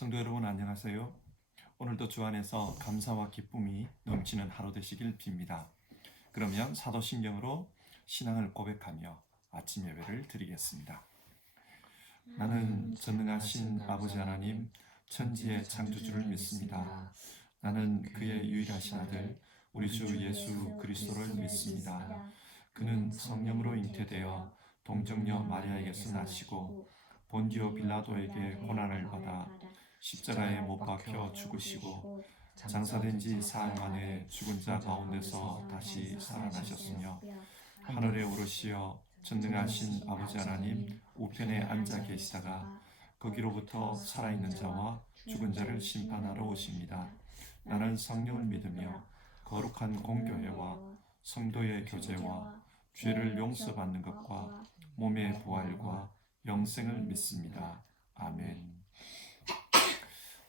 성도 여러분 안녕하세요. 오늘도 주 안에서 감사와 기쁨이 넘치는 하루 되시길 빕니다. 그러면 사도신경으로 신앙을 고백하며 아침 예배를 드리겠습니다. 나는 전능하신 아버지 하나님 천지의 창조주를 믿습니다. 나는 그의 유일하신 아들 우리 주 예수 그리스도를 믿습니다. 그는 성령으로 잉태되어 동정녀 마리아에게서 나시고 본디오 빌라도에게 고난을 받아 십자가에 못 박혀 죽으시고 장사된 지 사흘 만에 죽은 자 가운데서 다시 살아나셨으며 하늘에 오르시어 전능하신 아버지 하나님 우편에 앉아 계시다가 거기로부터 살아있는 자와 죽은 자를 심판하러 오십니다. 나는 성령을 믿으며 거룩한 공교회와 성도의 교제와 죄를 용서받는 것과 몸의 부활과 영생을 믿습니다. 아멘.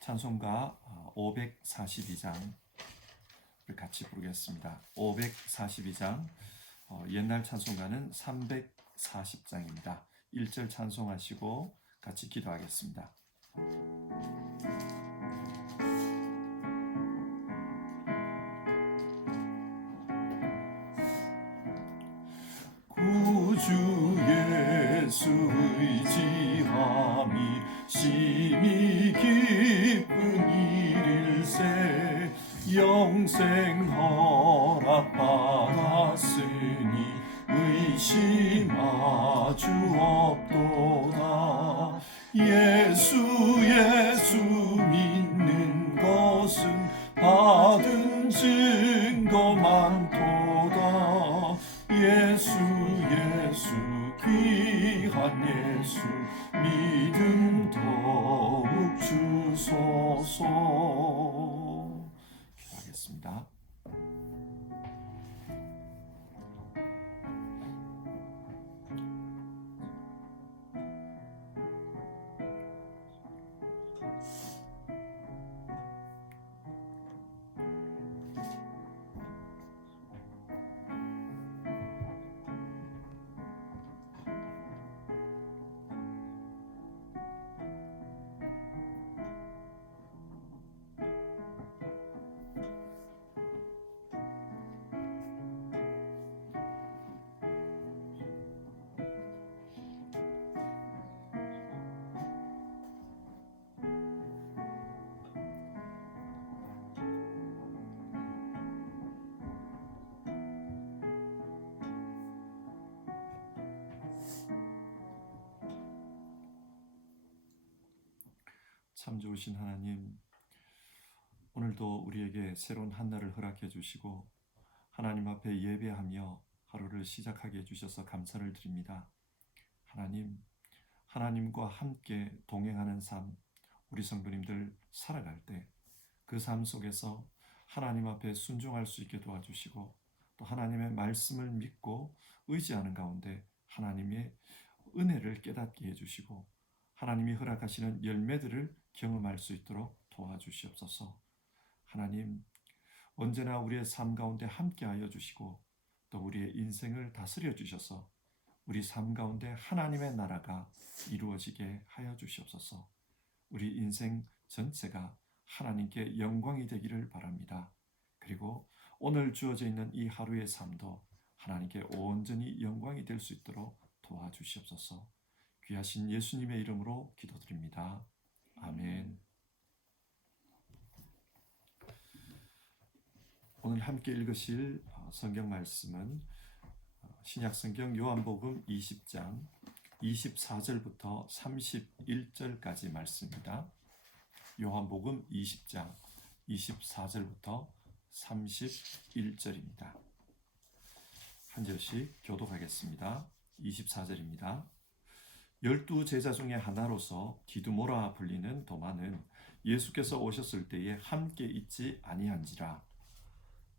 찬송가 542장을 같이 부르겠습니다. 542장 옛날 찬송가는 340장입니다. 1절 찬송하시고 같이 기도하겠습니다. 구주 예수 의지함이 심히 기쁜 일일세 영생 허락받았으니 의심하 주 없도다. 예수 믿는 것은 받은 증거 많도다. 예수 귀한 예수 믿음 더욱 주소서. 기도하겠습니다. 참 좋으신 하나님, 오늘도 우리에게 새로운 한 날을 허락해 주시고 하나님 앞에 예배하며 하루를 시작하게 해주셔서 감사를 드립니다. 하나님과 함께 동행하는 삶, 우리 성도님들 살아갈 때 그 삶 속에서 하나님 앞에 순종할 수 있게 도와주시고 또 하나님의 말씀을 믿고 의지하는 가운데 하나님의 은혜를 깨닫게 해주시고 하나님이 허락하시는 열매들을 경험할 수 있도록 도와주시옵소서. 하나님, 언제나 우리의 삶 가운데 함께하여 주시고 또 우리의 인생을 다스려 주셔서 우리 삶 가운데 하나님의 나라가 이루어지게 하여 주시옵소서. 우리 인생 전체가 하나님께 영광이 되기를 바랍니다. 그리고 오늘 주어져 있는 이 하루의 삶도 하나님께 온전히 영광이 될 수 있도록 도와주시옵소서. 귀하신 예수님의 이름으로 기도드립니다. 아멘. 오늘 함께 읽으실 성경 말씀은 신약성경 요한복음 20장 24절부터 31절까지 말씀입니다. 요한복음 20장 24절부터 31절입니다. 한 절씩 교독하겠습니다. 24절입니다. 12 제자 중에 하나로서 디두모라 불리는 도마는 예수께서 오셨을 때에 함께 있지 아니한지라.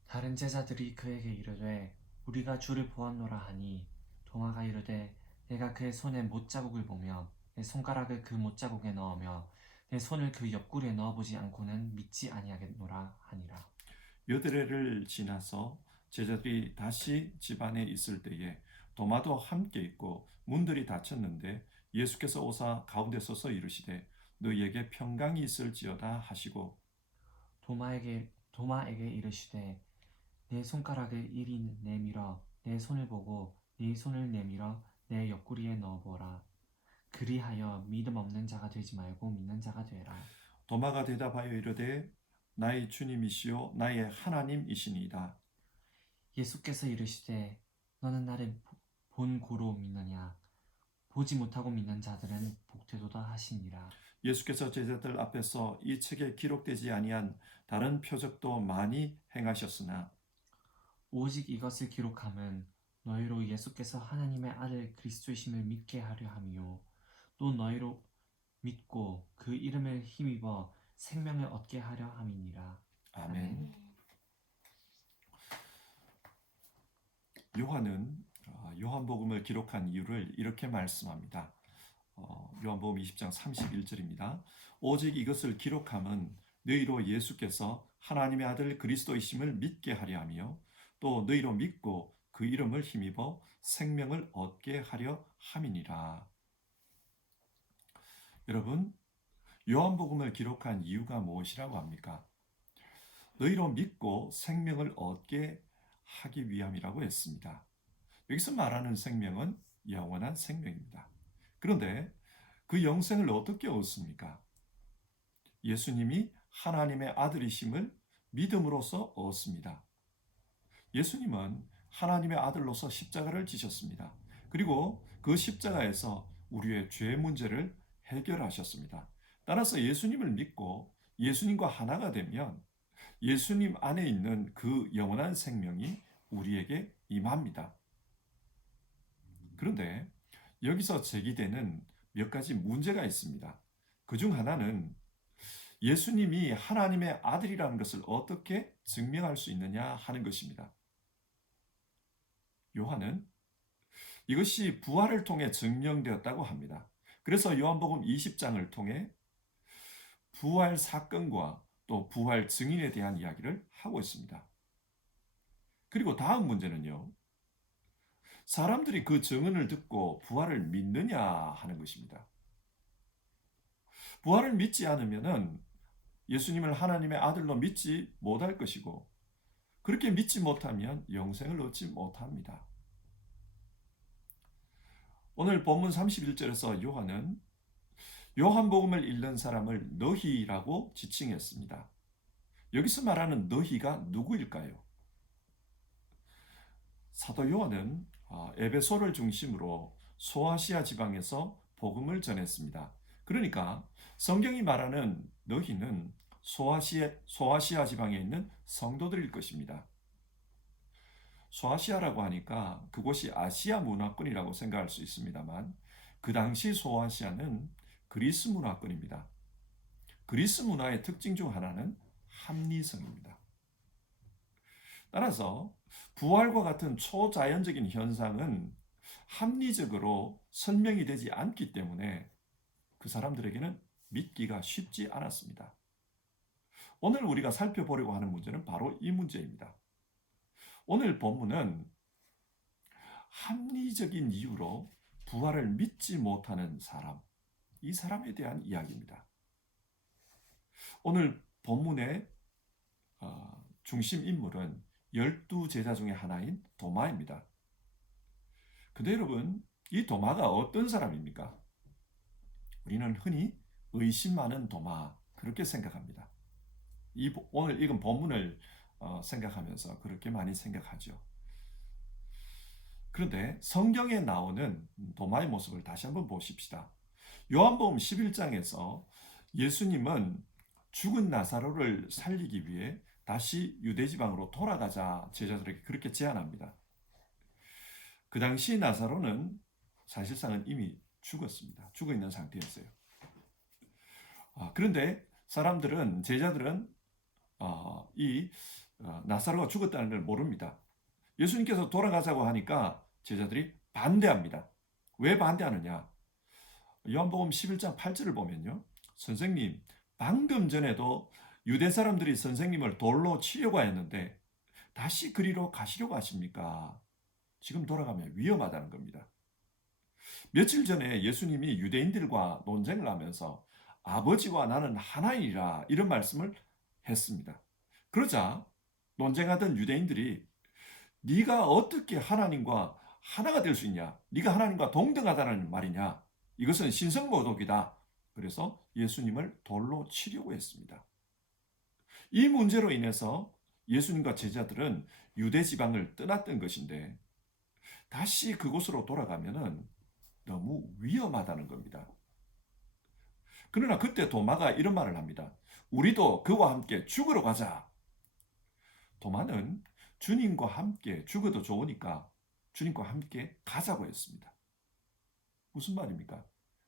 다른 제자들이 그에게 이르되 우리가 주를 보았노라 하니 도마가 이르되 내가 그의 손에 못자국을 보며 내 손가락을 그 못자국에 넣으며 내 손을 그 옆구리에 넣어보지 않고는 믿지 아니하겠노라 하니라. 여드레를 지나서 제자들이 다시 집안에 있을 때에 도마도 함께 있고 문들이 닫혔는데 예수께서 오사 가운데 서서 이르시되 너희에게 평강이 있을지어다 하시고 도마에게 이르시되 내 손가락을 이리 내밀어 내 손을 보고 네 손을 내밀어 내 옆구리에 넣어보라. 그리하여 믿음 없는 자가 되지 말고 믿는 자가 되라. 도마가 대답하여 이르되 나의 주님이시요 나의 하나님이시니이다. 예수께서 이르시되 너는 나를 본 고로 믿느냐? 보지 못하고 믿는 자들은 복되도다 하시니라. 예수께서 제자들 앞에서 이 책에 기록되지 아니한 다른 표적도 많이 행하셨으나 오직 이것을 기록함은 너희로 예수께서 하나님의 아들 그리스도이심을 믿게 하려 함이요 또 너희로 믿고 그 이름을 힘입어 생명을 얻게 하려 함이니라. 아멘. 요한은 요한복음을 기록한 이유를 이렇게 말씀합니다. 요한복음 20장 31절입니다. 오직 이것을 기록함은 너희로 예수께서 하나님의 아들 그리스도이심을 믿게 하려 하며 또 너희로 믿고 그 이름을 힘입어 생명을 얻게 하려 함이니라. 여러분, 요한복음을 기록한 이유가 무엇이라고 합니까? 너희로 믿고 생명을 얻게 하기 위함이라고 했습니다. 여기서 말하는 생명은 영원한 생명입니다. 그런데 그 영생을 어떻게 얻습니까? 예수님이 하나님의 아들이심을 믿음으로써 얻습니다. 예수님은 하나님의 아들로서 십자가를 지셨습니다. 그리고 그 십자가에서 우리의 죄 문제를 해결하셨습니다. 따라서 예수님을 믿고 예수님과 하나가 되면 예수님 안에 있는 그 영원한 생명이 우리에게 임합니다. 그런데 여기서 제기되는 몇 가지 문제가 있습니다. 그중 하나는 예수님이 하나님의 아들이라는 것을 어떻게 증명할 수 있느냐 하는 것입니다. 요한은 이것이 부활을 통해 증명되었다고 합니다. 그래서 요한복음 20장을 통해 부활 사건과 또 부활 증인에 대한 이야기를 하고 있습니다. 그리고 다음 문제는요. 사람들이 그 증언을 듣고 부활을 믿느냐 하는 것입니다. 부활을 믿지 않으면은 예수님을 하나님의 아들로 믿지 못할 것이고 그렇게 믿지 못하면 영생을 얻지 못합니다. 오늘 본문 31절에서 요한은 요한복음을 읽는 사람을 너희라고 지칭했습니다. 여기서 말하는 너희가 누구일까요? 사도 요한은 에베소를 중심으로 소아시아 지방에서 복음을 전했습니다. 그러니까 성경이 말하는 너희는 소아시아 지방에 있는 성도들일 것입니다. 소아시아라고 하니까 그곳이 아시아 문화권이라고 생각할 수 있습니다만 그 당시 소아시아는 그리스 문화권입니다. 그리스 문화의 특징 중 하나는 합리성입니다. 따라서 부활과 같은 초자연적인 현상은 합리적으로 설명이 되지 않기 때문에 그 사람들에게는 믿기가 쉽지 않았습니다. 오늘 우리가 살펴보려고 하는 문제는 바로 이 문제입니다. 오늘 본문은 합리적인 이유로 부활을 믿지 못하는 사람, 이 사람에 대한 이야기입니다. 오늘 본문의 중심 인물은 12제자 중에 하나인 도마입니다. 근데 여러분, 이 도마가 어떤 사람입니까? 우리는 흔히 의심 많은 도마, 그렇게 생각합니다. 오늘 읽은 본문을 생각하면서 그렇게 많이 생각하죠. 그런데 성경에 나오는 도마의 모습을 다시 한번 보십시다. 요한복음 11장에서 예수님은 죽은 나사로를 살리기 위해 다시 유대지방으로 돌아가자 제자들에게 그렇게 제안합니다. 그 당시 나사로는 사실상은 이미 죽었습니다. 죽어 있는 상태였어요. 그런데 제자들은 이 나사로가 죽었다는 걸 모릅니다. 예수님께서 돌아가자고 하니까 제자들이 반대합니다. 왜 반대하느냐? 요한복음 11장 8절을 보면요. 선생님, 방금 전에도 유대 사람들이 선생님을 돌로 치려고 했는데 다시 그리로 가시려고 하십니까? 지금 돌아가면 위험하다는 겁니다. 며칠 전에 예수님이 유대인들과 논쟁을 하면서 아버지와 나는 하나이라 이런 말씀을 했습니다. 그러자 논쟁하던 유대인들이 네가 어떻게 하나님과 하나가 될 수 있냐? 네가 하나님과 동등하다는 말이냐? 이것은 신성모독이다. 그래서 예수님을 돌로 치려고 했습니다. 이 문제로 인해서 예수님과 제자들은 유대 지방을 떠났던 것인데 다시 그곳으로 돌아가면은 너무 위험하다는 겁니다. 그러나 그때 도마가 이런 말을 합니다. 우리도 그와 함께 죽으러 가자. 도마는 주님과 함께 죽어도 좋으니까 주님과 함께 가자고 했습니다. 무슨 말입니까?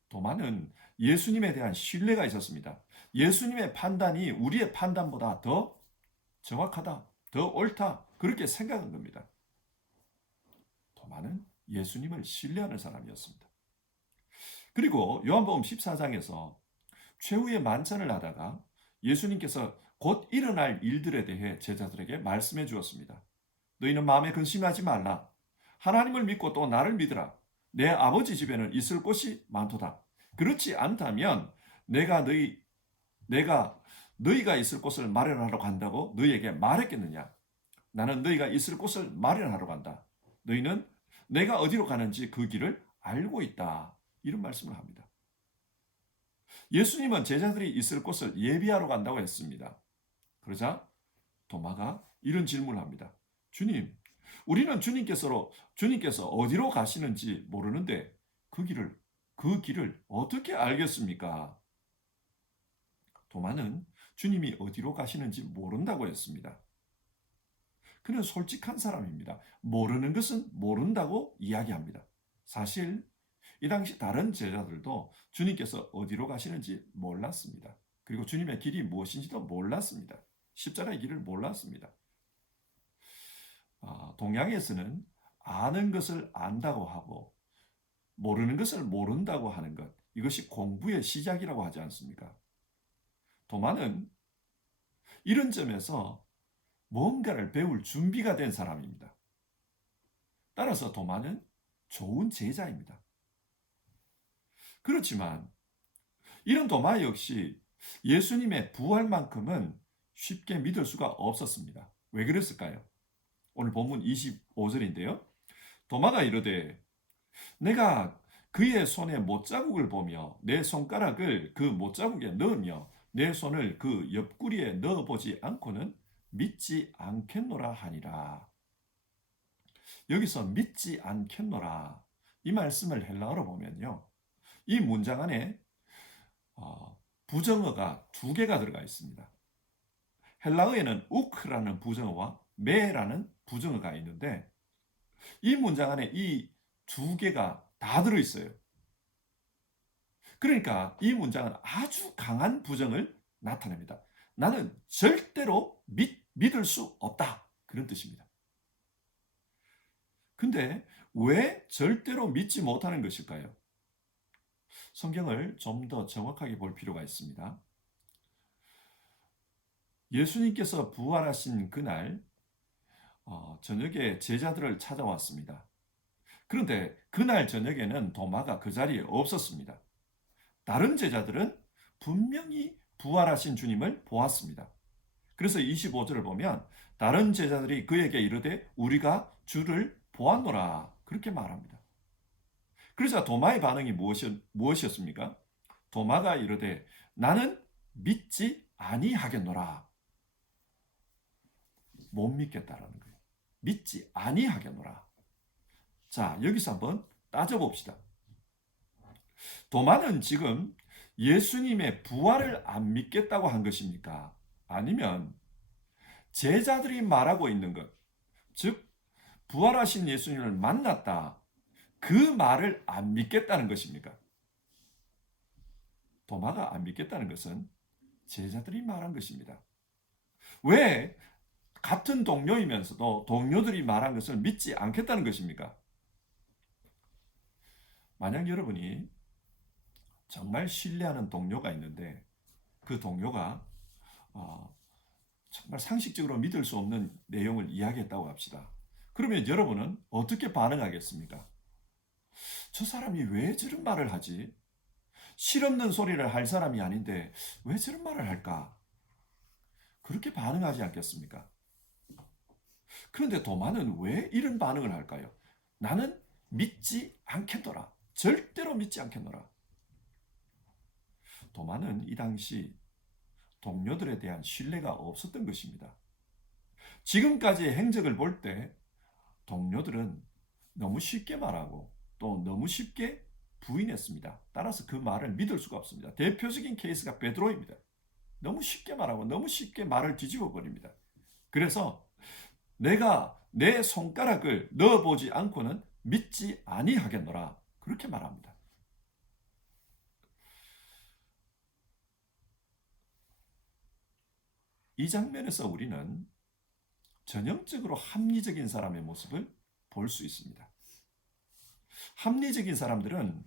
도마는 예수님에 대한 신뢰가 있었습니다. 예수님의 판단이 우리의 판단보다 더 정확하다, 더 옳다, 그렇게 생각한 겁니다. 도마는 예수님을 신뢰하는 사람이었습니다. 그리고 요한복음 14장에서 최후의 만찬을 하다가 예수님께서 곧 일어날 일들에 대해 제자들에게 말씀해 주었습니다. 너희는 마음에 근심하지 말라. 하나님을 믿고 또 나를 믿으라. 내 아버지 집에는 있을 곳이 많도다. 그렇지 않다면 내가 너희가 있을 곳을 마련하러 간다고 너희에게 말했겠느냐? 나는 너희가 있을 곳을 마련하러 간다. 너희는 내가 어디로 가는지 그 길을 알고 있다. 이런 말씀을 합니다. 예수님은 제자들이 있을 곳을 예비하러 간다고 했습니다. 그러자 도마가 이런 질문을 합니다. 주님, 우리는 주님께서 어디로 가시는지 모르는데 그 길을 어떻게 알겠습니까? 도마는 주님이 어디로 가시는지 모른다고 했습니다. 그는 솔직한 사람입니다. 모르는 것은 모른다고 이야기합니다. 사실 이 당시 다른 제자들도 주님께서 어디로 가시는지 몰랐습니다. 그리고 주님의 길이 무엇인지도 몰랐습니다. 십자가의 길을 몰랐습니다. 동양에서는 아는 것을 안다고 하고 모르는 것을 모른다고 하는 것, 이것이 공부의 시작이라고 하지 않습니까? 도마는 이런 점에서 뭔가를 배울 준비가 된 사람입니다. 따라서 도마는 좋은 제자입니다. 그렇지만 이런 도마 역시 예수님의 부활만큼은 쉽게 믿을 수가 없었습니다. 왜 그랬을까요? 오늘 본문 25절인데요. 도마가 이르되 내가 그의 손에 못자국을 보며 내 손가락을 그 못자국에 넣으며 내 손을 그 옆구리에 넣어보지 않고는 믿지 않겠노라 하니라. 여기서 믿지 않겠노라 이 말씀을 헬라어로 보면요. 이 문장 안에 부정어가 두 개가 들어가 있습니다. 헬라어에는 우크라는 부정어와 메라는 부정어가 있는데 이 문장 안에 이 두 개가 다 들어있어요. 그러니까 이 문장은 아주 강한 부정을 나타냅니다. 나는 절대로 믿을 수 없다. 그런 뜻입니다. 근데 왜 절대로 믿지 못하는 것일까요? 성경을 좀 더 정확하게 볼 필요가 있습니다. 예수님께서 부활하신 그날 저녁에 제자들을 찾아왔습니다. 그런데 그날 저녁에는 도마가 그 자리에 없었습니다. 다른 제자들은 분명히 부활하신 주님을 보았습니다. 그래서 25절을 보면 다른 제자들이 그에게 이르되 우리가 주를 보았노라 그렇게 말합니다. 그래서 도마의 반응이 무엇이었습니까? 도마가 이르되 나는 믿지 아니하겠노라. 못 믿겠다라는 거예요. 믿지 아니하겠노라. 자, 여기서 한번 따져봅시다. 도마는 지금 예수님의 부활을 안 믿겠다고 한 것입니까? 아니면 제자들이 말하고 있는 것, 즉 부활하신 예수님을 만났다. 그 말을 안 믿겠다는 것입니까? 도마가 안 믿겠다는 것은 제자들이 말한 것입니다. 왜 같은 동료이면서도 동료들이 말한 것을 믿지 않겠다는 것입니까? 만약 여러분이 정말 신뢰하는 동료가 있는데 그 동료가 정말 상식적으로 믿을 수 없는 내용을 이야기했다고 합시다. 그러면 여러분은 어떻게 반응하겠습니까? 저 사람이 왜 저런 말을 하지? 실없는 소리를 할 사람이 아닌데 왜 저런 말을 할까? 그렇게 반응하지 않겠습니까? 그런데 도마는 왜 이런 반응을 할까요? 나는 믿지 않겠노라. 절대로 믿지 않겠노라. 도마는 이 당시 동료들에 대한 신뢰가 없었던 것입니다. 지금까지의 행적을 볼 때 동료들은 너무 쉽게 말하고 또 너무 쉽게 부인했습니다. 따라서 그 말을 믿을 수가 없습니다. 대표적인 케이스가 베드로입니다. 너무 쉽게 말하고 너무 쉽게 말을 뒤집어 버립니다. 그래서 내가 내 손가락을 넣어보지 않고는 믿지 아니하겠노라. 그렇게 말합니다. 이 장면에서 우리는 전형적으로 합리적인 사람의 모습을 볼 수 있습니다. 합리적인 사람들은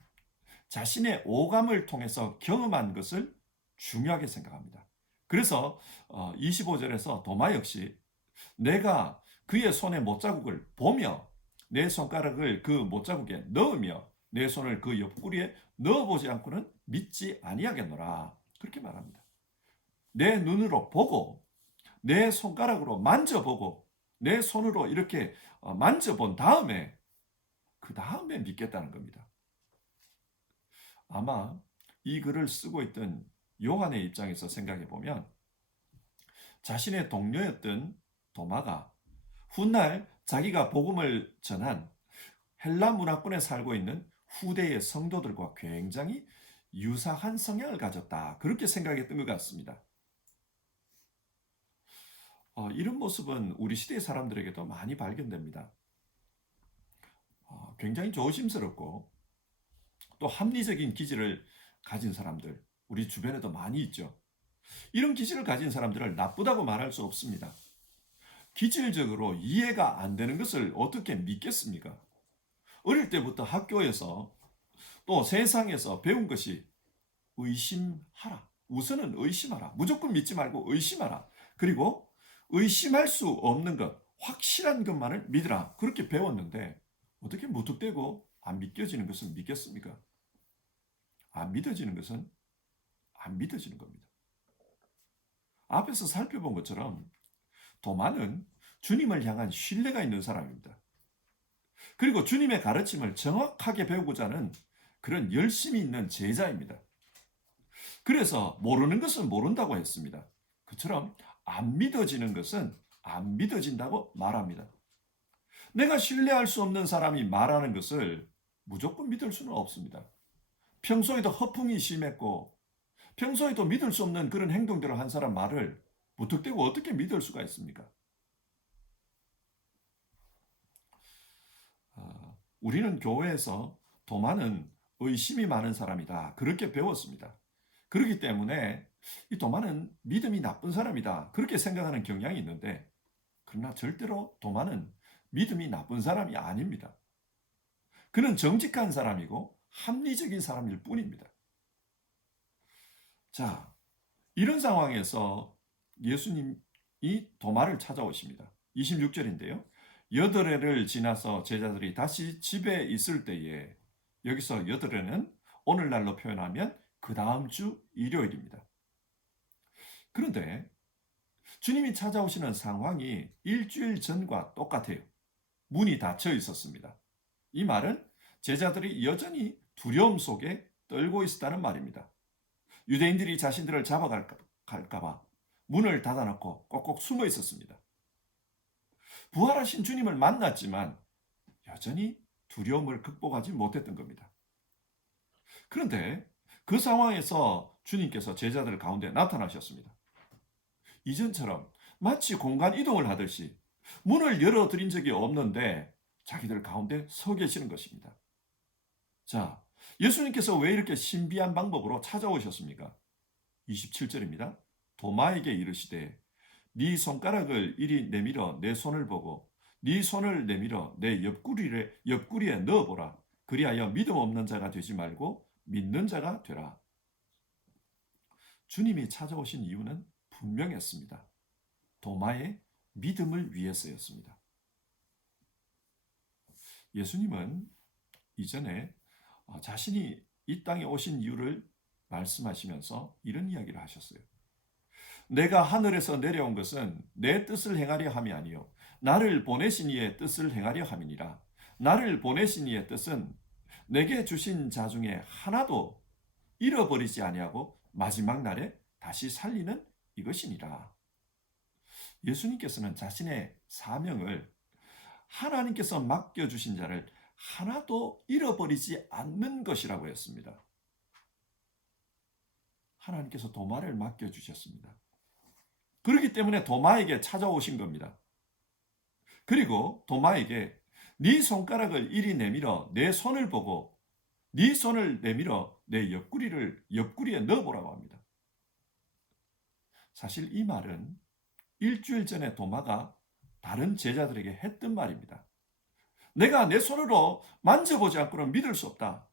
자신의 오감을 통해서 경험한 것을 중요하게 생각합니다. 그래서 25절에서 도마 역시 내가 그의 손의 못자국을 보며 내 손가락을 그 못자국에 넣으며 내 손을 그 옆구리에 넣어보지 않고는 믿지 아니하겠노라. 그렇게 말합니다. 내 눈으로 보고 내 손가락으로 만져보고 내 손으로 이렇게 만져본 다음에 그 다음에 믿겠다는 겁니다. 아마 이 글을 쓰고 있던 요한의 입장에서 생각해 보면 자신의 동료였던 도마가 훗날 자기가 복음을 전한 헬라 문화권에 살고 있는 후대의 성도들과 굉장히 유사한 성향을 가졌다. 그렇게 생각했던 것 같습니다. 이런 모습은 우리 시대의 사람들에게도 많이 발견됩니다. 굉장히 조심스럽고 또 합리적인 기질을 가진 사람들, 우리 주변에도 많이 있죠. 이런 기질을 가진 사람들을 나쁘다고 말할 수 없습니다. 기질적으로 이해가 안 되는 것을 어떻게 믿겠습니까? 어릴 때부터 학교에서 또 세상에서 배운 것이 의심하라. 우선은 의심하라. 무조건 믿지 말고 의심하라. 그리고 의심할 수 없는 것, 확실한 것만을 믿으라. 그렇게 배웠는데 어떻게 무턱대고 안 믿겨지는 것은 믿겠습니까? 안 믿어지는 것은 안 믿어지는 겁니다. 앞에서 살펴본 것처럼 도마는 주님을 향한 신뢰가 있는 사람입니다. 그리고 주님의 가르침을 정확하게 배우고자 하는 그런 열심이 있는 제자입니다. 그래서 모르는 것은 모른다고 했습니다. 그처럼 안 믿어지는 것은 안 믿어진다고 말합니다. 내가 신뢰할 수 없는 사람이 말하는 것을 무조건 믿을 수는 없습니다. 평소에도 허풍이 심했고 평소에도 믿을 수 없는 그런 행동들을 한 사람 말을 무턱대고 어떻게 믿을 수가 있습니까? 우리는 교회에서 도마는 의심이 많은 사람이다. 그렇게 배웠습니다. 그렇기 때문에 이 도마는 믿음이 나쁜 사람이다. 그렇게 생각하는 경향이 있는데 그러나 절대로 도마는 믿음이 나쁜 사람이 아닙니다. 그는 정직한 사람이고 합리적인 사람일 뿐입니다. 자, 이런 상황에서 예수님이 도마를 찾아오십니다. 26절인데요. 8회를 지나서 제자들이 다시 집에 있을 때에 여기서 8회는 오늘날로 표현하면 그 다음 주 일요일입니다. 그런데 주님이 찾아오시는 상황이 일주일 전과 똑같아요. 문이 닫혀 있었습니다. 이 말은 제자들이 여전히 두려움 속에 떨고 있었다는 말입니다. 유대인들이 자신들을 잡아갈까 봐 문을 닫아놓고 꼭꼭 숨어 있었습니다. 부활하신 주님을 만났지만 여전히 두려움을 극복하지 못했던 겁니다. 그런데 그 상황에서 주님께서 제자들 가운데 나타나셨습니다. 이전처럼 마치 공간 이동을 하듯이 문을 열어드린 적이 없는데 자기들 가운데 서 계시는 것입니다. 자, 예수님께서 왜 이렇게 신비한 방법으로 찾아오셨습니까? 27절입니다. 도마에게 이르시되 네 손가락을 이리 내밀어 내 손을 보고 네 손을 내밀어 내 옆구리에 넣어보라. 그리하여 믿음 없는 자가 되지 말고 믿는 자가 되라. 주님이 찾아오신 이유는 분명했습니다. 도마의 믿음을 위해서였습니다. 예수님은 이전에 자신이 이 땅에 오신 이유를 말씀하시면서 이런 이야기를 하셨어요. 내가 하늘에서 내려온 것은 내 뜻을 행하려 함이 아니요 나를 보내신 이의 뜻을 행하려 함이니라. 나를 보내신 이의 뜻은 내게 주신 자 중에 하나도 잃어버리지 아니하고 마지막 날에 다시 살리는 이것이니라. 예수님께서는 자신의 사명을 하나님께서 맡겨주신 자를 하나도 잃어버리지 않는 것이라고 했습니다. 하나님께서 도마를 맡겨주셨습니다. 그렇기 때문에 도마에게 찾아오신 겁니다. 그리고 도마에게 네 손가락을 이리 내밀어 내 손을 보고 네 손을 내밀어 내 옆구리에 넣어보라고 합니다. 사실 이 말은 일주일 전에 도마가 다른 제자들에게 했던 말입니다. 내가 내 손으로 만져보지 않고는 믿을 수 없다.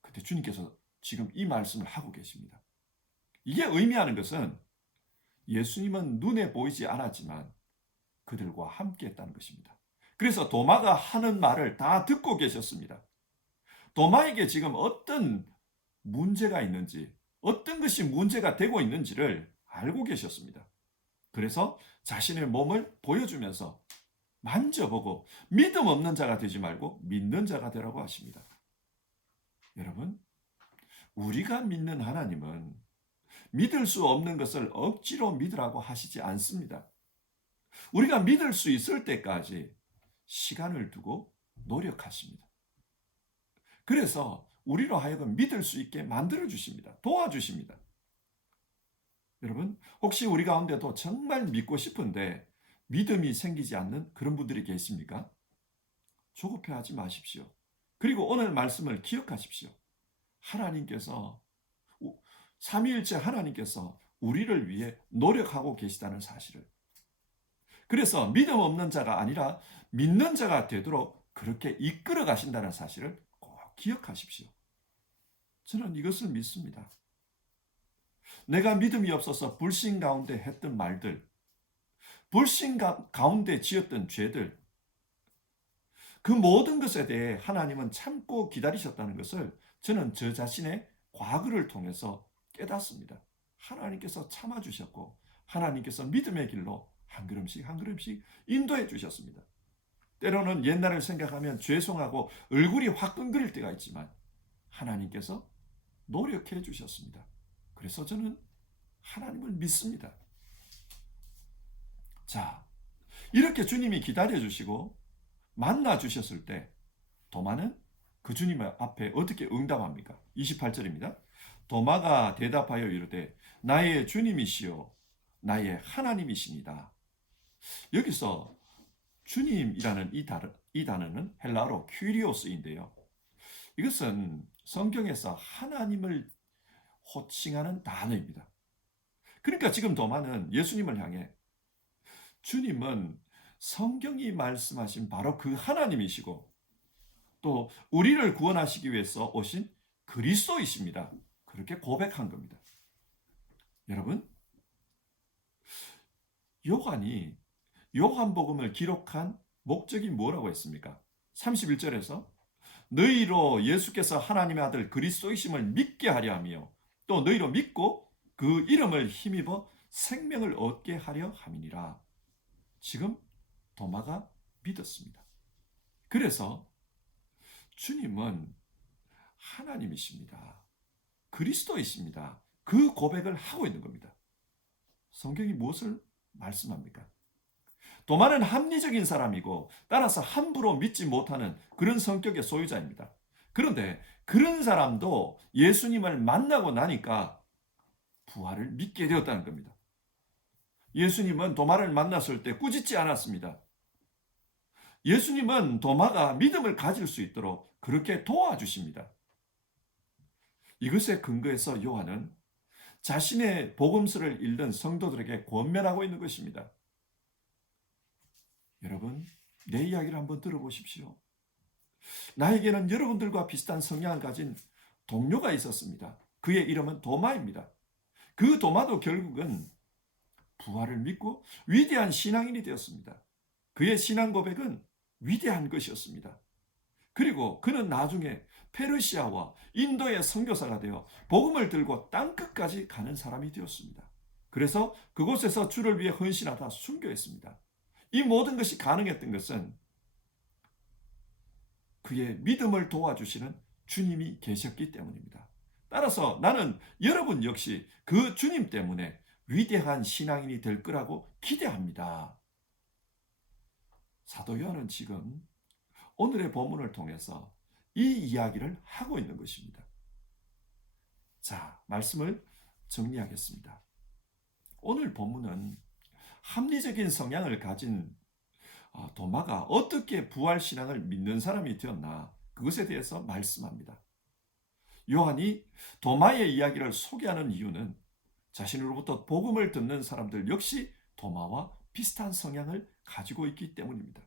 그때 주님께서 지금 이 말씀을 하고 계십니다. 이게 의미하는 것은 예수님은 눈에 보이지 않았지만 그들과 함께 했다는 것입니다. 그래서 도마가 하는 말을 다 듣고 계셨습니다. 도마에게 지금 어떤 문제가 있는지, 어떤 것이 문제가 되고 있는지를 알고 계셨습니다. 그래서 자신의 몸을 보여주면서 만져보고 믿음 없는 자가 되지 말고 믿는 자가 되라고 하십니다. 여러분, 우리가 믿는 하나님은 믿을 수 없는 것을 억지로 믿으라고 하시지 않습니다. 우리가 믿을 수 있을 때까지 시간을 두고 노력하십니다. 그래서 우리로 하여금 믿을 수 있게 만들어 주십니다. 도와주십니다. 여러분, 혹시 우리 가운데도 정말 믿고 싶은데 믿음이 생기지 않는 그런 분들이 계십니까? 조급해하지 마십시오. 그리고 오늘 말씀을 기억하십시오. 하나님께서, 삼위일체 하나님께서 우리를 위해 노력하고 계시다는 사실을. 그래서 믿음 없는 자가 아니라 믿는 자가 되도록 그렇게 이끌어 가신다는 사실을 꼭 기억하십시오. 저는 이것을 믿습니다. 내가 믿음이 없어서 불신 가운데 했던 말들, 불신 가운데 지었던 죄들, 그 모든 것에 대해 하나님은 참고 기다리셨다는 것을 저는 저 자신의 과거를 통해서 깨닫습니다. 하나님께서 참아주셨고 하나님께서 믿음의 길로 한 걸음씩 한 걸음씩 인도해 주셨습니다. 때로는 옛날을 생각하면 죄송하고 얼굴이 화끈거릴 때가 있지만 하나님께서 노력해 주셨습니다. 그래서 저는 하나님을 믿습니다. 자, 이렇게 주님이 기다려 주시고 만나 주셨을 때 도마는 그 주님 앞에 어떻게 응답합니까? 28절입니다. 도마가 대답하여 이르되 나의 주님이시요 나의 하나님이시니다. 여기서 주님이라는 이 단어는 헬라어로 큐리오스인데요. 이것은 성경에서 하나님을 호칭하는 단어입니다. 그러니까 지금 도마는 예수님을 향해 주님은 성경이 말씀하신 바로 그 하나님이시고 또 우리를 구원하시기 위해서 오신 그리스도이십니다. 그렇게 고백한 겁니다. 여러분, 요한이 요한복음을 기록한 목적이 뭐라고 했습니까? 31절에서 너희로 예수께서 하나님의 아들 그리스도이심을 믿게 하려 하며 또 너희로 믿고 그 이름을 힘입어 생명을 얻게 하려 함이니라. 지금 도마가 믿었습니다. 그래서 주님은 하나님이십니다. 그리스도이십니다. 그 고백을 하고 있는 겁니다. 성경이 무엇을 말씀합니까? 도마는 합리적인 사람이고 따라서 함부로 믿지 못하는 그런 성격의 소유자입니다. 그런데 그런 사람도 예수님을 만나고 나니까 부활을 믿게 되었다는 겁니다. 예수님은 도마를 만났을 때 꾸짖지 않았습니다. 예수님은 도마가 믿음을 가질 수 있도록 그렇게 도와주십니다. 이것에 근거해서 요한은 자신의 복음서를 읽는 성도들에게 권면하고 있는 것입니다. 여러분, 내 이야기를 한번 들어보십시오. 나에게는 여러분들과 비슷한 성향을 가진 동료가 있었습니다. 그의 이름은 도마입니다. 그 도마도 결국은 부활을 믿고 위대한 신앙인이 되었습니다. 그의 신앙 고백은 위대한 것이었습니다. 그리고 그는 나중에 페르시아와 인도의 선교사가 되어 복음을 들고 땅끝까지 가는 사람이 되었습니다. 그래서 그곳에서 주를 위해 헌신하다 순교했습니다. 이 모든 것이 가능했던 것은 그의 믿음을 도와주시는 주님이 계셨기 때문입니다. 따라서 나는 여러분 역시 그 주님 때문에 위대한 신앙인이 될 거라고 기대합니다. 사도 요한은 지금 오늘의 본문을 통해서 이 이야기를 하고 있는 것입니다. 자, 말씀을 정리하겠습니다. 오늘 본문은 합리적인 성향을 가진 도마가 어떻게 부활신앙을 믿는 사람이 되었나 그것에 대해서 말씀합니다. 요한이 도마의 이야기를 소개하는 이유는 자신으로부터 복음을 듣는 사람들 역시 도마와 비슷한 성향을 가지고 있기 때문입니다.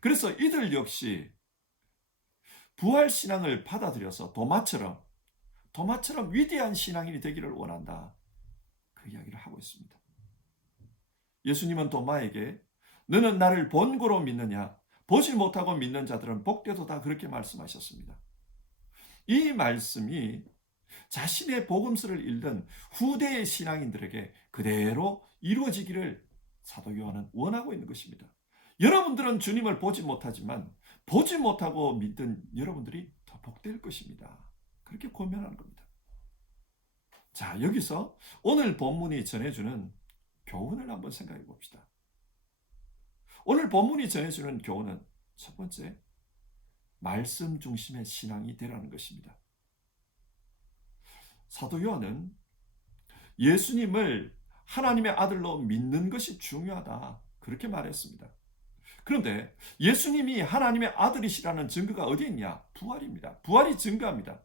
그래서 이들 역시 부활신앙을 받아들여서 도마처럼 위대한 신앙인이 되기를 원한다. 그 이야기를 하고 있습니다. 예수님은 도마에게 너는 나를 본고로 믿느냐? 보지 못하고 믿는 자들은 복되도다 그렇게 말씀하셨습니다. 이 말씀이 자신의 복음서를 읽던 후대의 신앙인들에게 그대로 이루어지기를 사도 요한은 원하고 있는 것입니다. 여러분들은 주님을 보지 못하지만 보지 못하고 믿던 여러분들이 더 복될 것입니다. 그렇게 고면하는 겁니다. 자, 여기서 오늘 본문이 전해주는 교훈을 한번 생각해 봅시다. 오늘 본문이 전해주는 교훈은 첫 번째, 말씀 중심의 신앙이 되라는 것입니다. 사도 요한은 예수님을 하나님의 아들로 믿는 것이 중요하다 그렇게 말했습니다. 그런데 예수님이 하나님의 아들이시라는 증거가 어디에 있냐? 부활입니다. 부활이 증거합니다.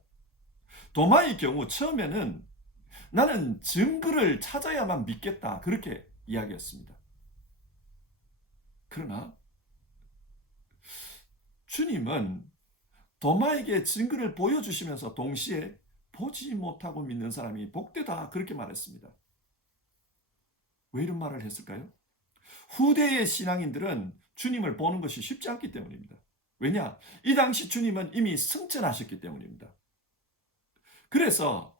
도마의 경우 처음에는 나는 증거를 찾아야만 믿겠다 그렇게 이야기했습니다. 그러나 주님은 도마에게 증거를 보여주시면서 동시에 보지 못하고 믿는 사람이 복되다 그렇게 말했습니다. 왜 이런 말을 했을까요? 후대의 신앙인들은 주님을 보는 것이 쉽지 않기 때문입니다. 왜냐? 이 당시 주님은 이미 승천하셨기 때문입니다. 그래서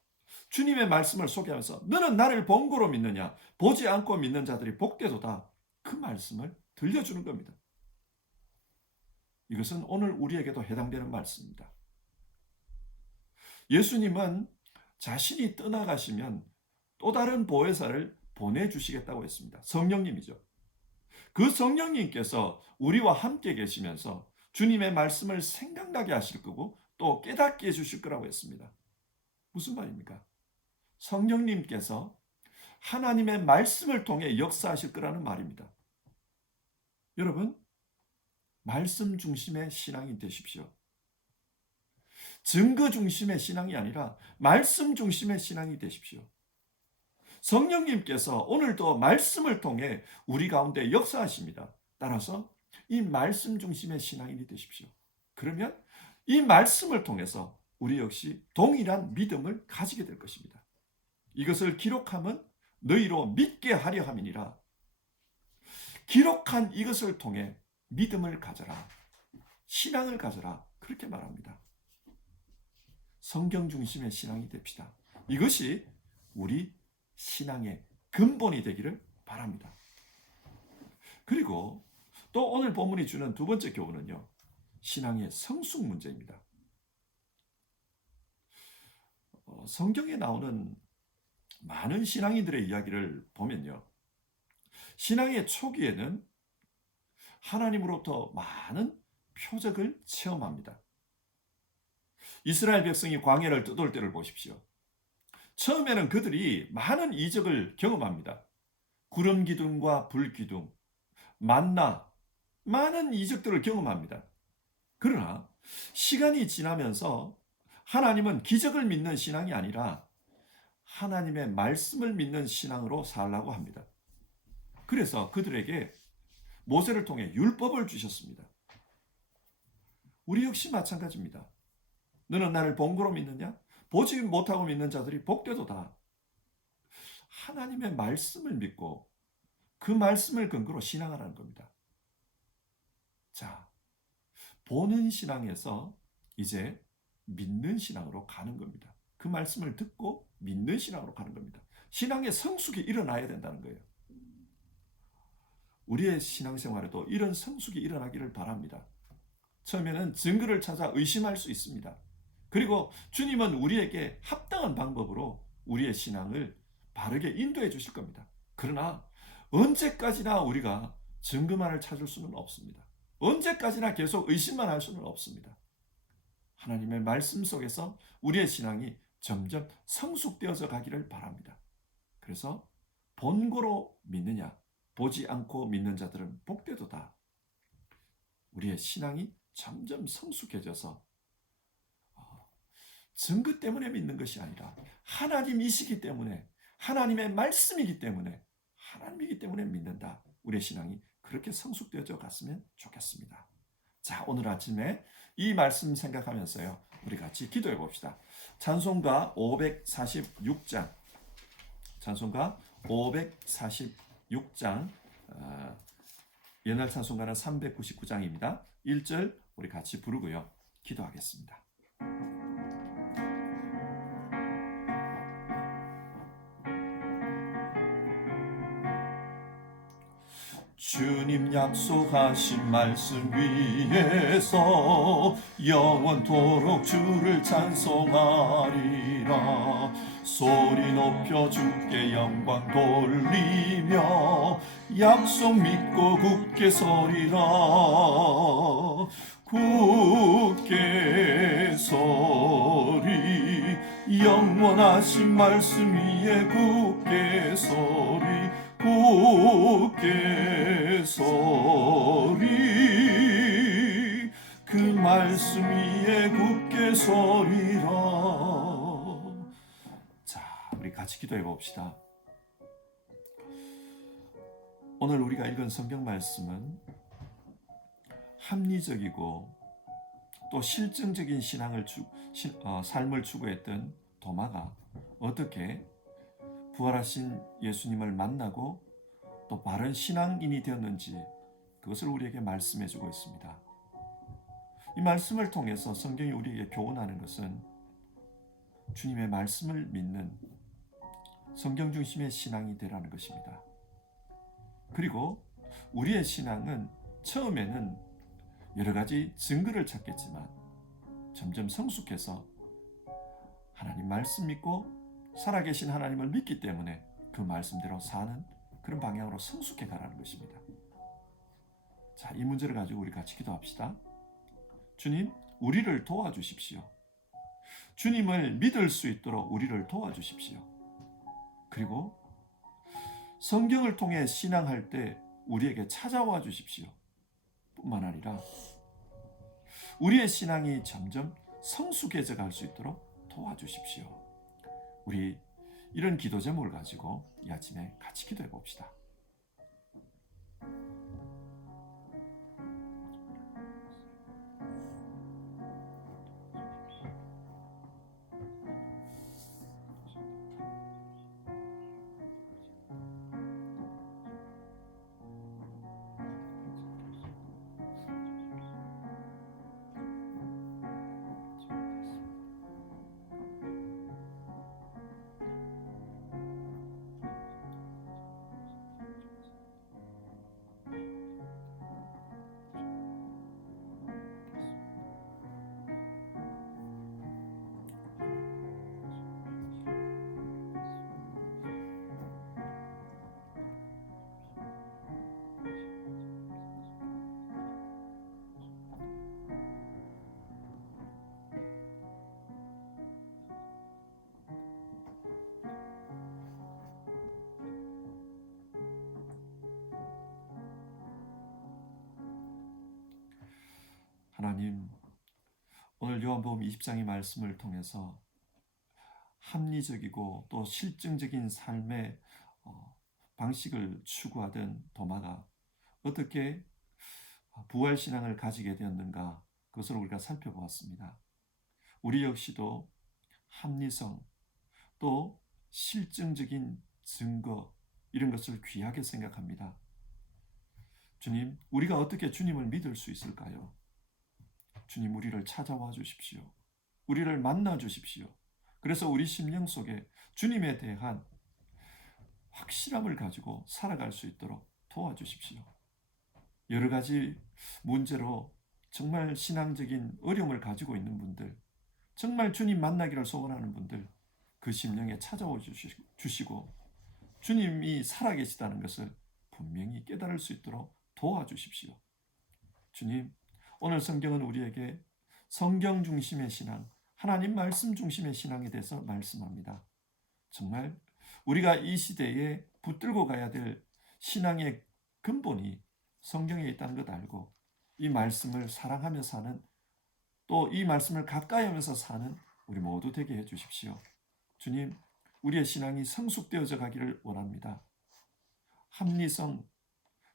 주님의 말씀을 소개하면서 너는 나를 본고로 믿느냐? 보지 않고 믿는 자들이 복되도다. 그 말씀을 들려주는 겁니다. 이것은 오늘 우리에게도 해당되는 말씀입니다. 예수님은 자신이 떠나가시면 또 다른 보혜사를 보내주시겠다고 했습니다. 성령님이죠. 그 성령님께서 우리와 함께 계시면서 주님의 말씀을 생각나게 하실 거고 또 깨닫게 해주실 거라고 했습니다. 무슨 말입니까? 성령님께서 하나님의 말씀을 통해 역사하실 거라는 말입니다. 여러분, 말씀 중심의 신앙이 되십시오. 증거 중심의 신앙이 아니라 말씀 중심의 신앙이 되십시오. 성령님께서 오늘도 말씀을 통해 우리 가운데 역사하십니다. 따라서 이 말씀 중심의 신앙인이 되십시오. 그러면 이 말씀을 통해서 우리 역시 동일한 믿음을 가지게 될 것입니다. 이것을 기록함은 너희로 믿게 하려 함이니라. 기록한 이것을 통해 믿음을 가져라. 신앙을 가져라. 그렇게 말합니다. 성경 중심의 신앙이 됩시다. 이것이 우리 신앙의 근본이 되기를 바랍니다. 그리고 또 오늘 본문이 주는 두 번째 교훈은요. 신앙의 성숙 문제입니다. 성경에 나오는 많은 신앙인들의 이야기를 보면요. 신앙의 초기에는 하나님으로부터 많은 표적을 체험합니다. 이스라엘 백성이 광야를 떠돌 때를 보십시오. 처음에는 그들이 많은 이적을 경험합니다. 구름 기둥과 불 기둥, 만나, 많은 이적들을 경험합니다. 그러나 시간이 지나면서 하나님은 기적을 믿는 신앙이 아니라 하나님의 말씀을 믿는 신앙으로 살라고 합니다. 그래서 그들에게 모세를 통해 율법을 주셨습니다. 우리 역시 마찬가지입니다. 너는 나를 본고로 믿느냐? 보지 못하고 믿는 자들이 복되도다. 하나님의 말씀을 믿고 그 말씀을 근거로 신앙하라는 겁니다. 자, 보는 신앙에서 이제 믿는 신앙으로 가는 겁니다. 그 말씀을 듣고 믿는 신앙으로 가는 겁니다. 신앙의 성숙이 일어나야 된다는 거예요. 우리의 신앙생활에도 이런 성숙이 일어나기를 바랍니다. 처음에는 증거를 찾아 의심할 수 있습니다. 그리고 주님은 우리에게 합당한 방법으로 우리의 신앙을 바르게 인도해 주실 겁니다. 그러나 언제까지나 우리가 증거만을 찾을 수는 없습니다. 언제까지나 계속 의심만 할 수는 없습니다. 하나님의 말씀 속에서 우리의 신앙이 점점 성숙되어져 가기를 바랍니다. 그래서 본고로 믿느냐, 보지 않고 믿는 자들은 복되도다. 우리의 신앙이 점점 성숙해져서 증거 때문에 믿는 것이 아니라 하나님이시기 때문에, 하나님의 말씀이기 때문에, 하나님이기 때문에 믿는다. 우리의 신앙이 그렇게 성숙되어져 갔으면 좋겠습니다. 자, 오늘 아침에 이 말씀 생각하면서요, 우리 같이 기도해 봅시다. 찬송가 546장, 찬송가 546장, 옛날 찬송가는 399장입니다. 1절 우리 같이 부르고요, 기도하겠습니다. 주님 약속하신 말씀 위에서 영원토록 주를 찬송하리라. 소리 높여 주께 영광 돌리며 약속 믿고 굳게 서리라. 굳게 서리, 영원하신 말씀 위에 굳게 서리. 굳게 서리, 그 말씀 위에 굳게 서리라. 자, 우리 같이 기도해 봅시다. 오늘 우리가 읽은 성경 말씀은 합리적이고 또 실증적인 삶을 추구했던 도마가 어떻게 부활하신 예수님을 만나고 또 바른 신앙인이 되었는지, 그것을 우리에게 말씀해 주고 있습니다. 이 말씀을 통해서 성경이 우리에게 교훈하는 것은 주님의 말씀을 믿는 성경 중심의 신앙이 되라는 것입니다. 그리고 우리의 신앙은 처음에는 여러 가지 증거를 찾겠지만 점점 성숙해서 하나님 말씀 믿고 살아계신 하나님을 믿기 때문에 그 말씀대로 사는 그런 방향으로 성숙해 가라는 것입니다. 자, 이 문제를 가지고 우리 같이 기도합시다. 주님, 우리를 도와주십시오. 주님을 믿을 수 있도록 우리를 도와주십시오. 그리고 성경을 통해 신앙할 때 우리에게 찾아와 주십시오. 뿐만 아니라 우리의 신앙이 점점 성숙해져 갈 수 있도록 도와주십시오. 우리 이런 기도 제목을 가지고 이 아침에 같이 기도해 봅시다. 하나님, 오늘 요한복음 20장의 말씀을 통해서 합리적이고 또 실증적인 삶의 방식을 추구하던 도마가 어떻게 부활신앙을 가지게 되었는가, 그것을 우리가 살펴보았습니다. 우리 역시도 합리성 또 실증적인 증거, 이런 것을 귀하게 생각합니다. 주님, 우리가 어떻게 주님을 믿을 수 있을까요? 주님 우리를 찾아와 주십시오. 우리를 만나 주십시오. 그래서 우리 심령 속에 주님에 대한 확실함을 가지고 살아갈 수 있도록 도와주십시오. 여러 가지 문제로 정말 신앙적인 어려움을 가지고 있는 분들, 정말 주님 만나기를 소원하는 분들, 그 심령에 찾아와 주시고 주님이 살아계시다는 것을 분명히 깨달을 수 있도록 도와주십시오. 주님, 오늘 성경은 우리에게 성경 중심의 신앙, 하나님 말씀 중심의 신앙에 대해서 말씀합니다. 정말 우리가 이 시대에 붙들고 가야 될 신앙의 근본이 성경에 있다는 것 알고 이 말씀을 사랑하며 사는, 또 이 말씀을 가까이 하면서 사는 우리 모두 되게 해주십시오. 주님, 우리의 신앙이 성숙되어져 가기를 원합니다. 합리성,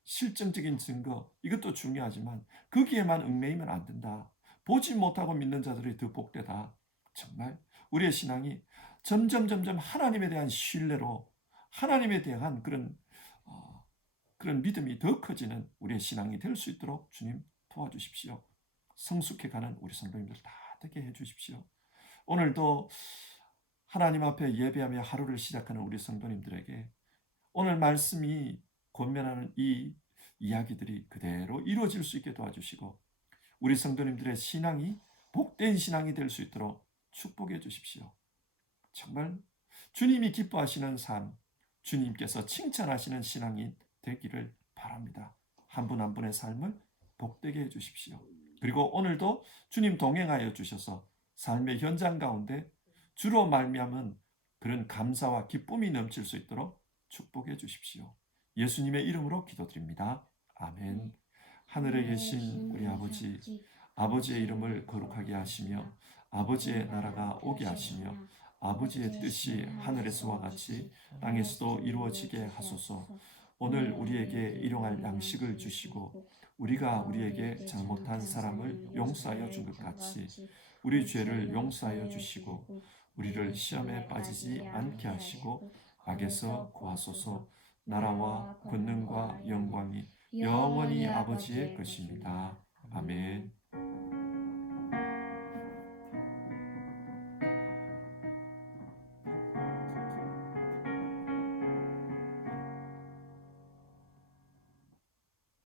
실증적인 증거, 이것도 중요하지만 거기에만 얽매이면 안 된다. 보지 못하고 믿는 자들이 더 복되다. 정말 우리의 신앙이 점점 하나님에 대한 신뢰로, 하나님에 대한 그런 믿음이 더 커지는 우리의 신앙이 될 수 있도록 주님 도와주십시오. 성숙해가는 우리 성도님들 다 되게 해주십시오. 오늘도 하나님 앞에 예배하며 하루를 시작하는 우리 성도님들에게 오늘 말씀이 권면하는 이 이야기들이 그대로 이루어질 수 있게 도와주시고 우리 성도님들의 신앙이 복된 신앙이 될 수 있도록 축복해 주십시오. 정말 주님이 기뻐하시는 삶, 주님께서 칭찬하시는 신앙이 되기를 바랍니다. 한 분 한 분의 삶을 복되게 해 주십시오. 그리고 오늘도 주님 동행하여 주셔서 삶의 현장 가운데 주로 말미암은 그런 감사와 기쁨이 넘칠 수 있도록 축복해 주십시오. 예수님의 이름으로 기도드립니다. 아멘. 하늘에 계신 우리 아버지, 아버지의 이름을 거룩하게 하시며 아버지의 나라가 오게 하시며 아버지의 뜻이 하늘에서와 같이 땅에서도 이루어지게 하소서. 오늘 우리에게 일용할 양식을 주시고 우리가 우리에게 잘못한 사람을 용서하여 준 것 같이 우리 죄를 용서하여 주시고 우리를 시험에 빠지지 않게 하시고 악에서 구하소서. 나라와 권능과 영광이 영원히 아버지의 것입니다. 아멘.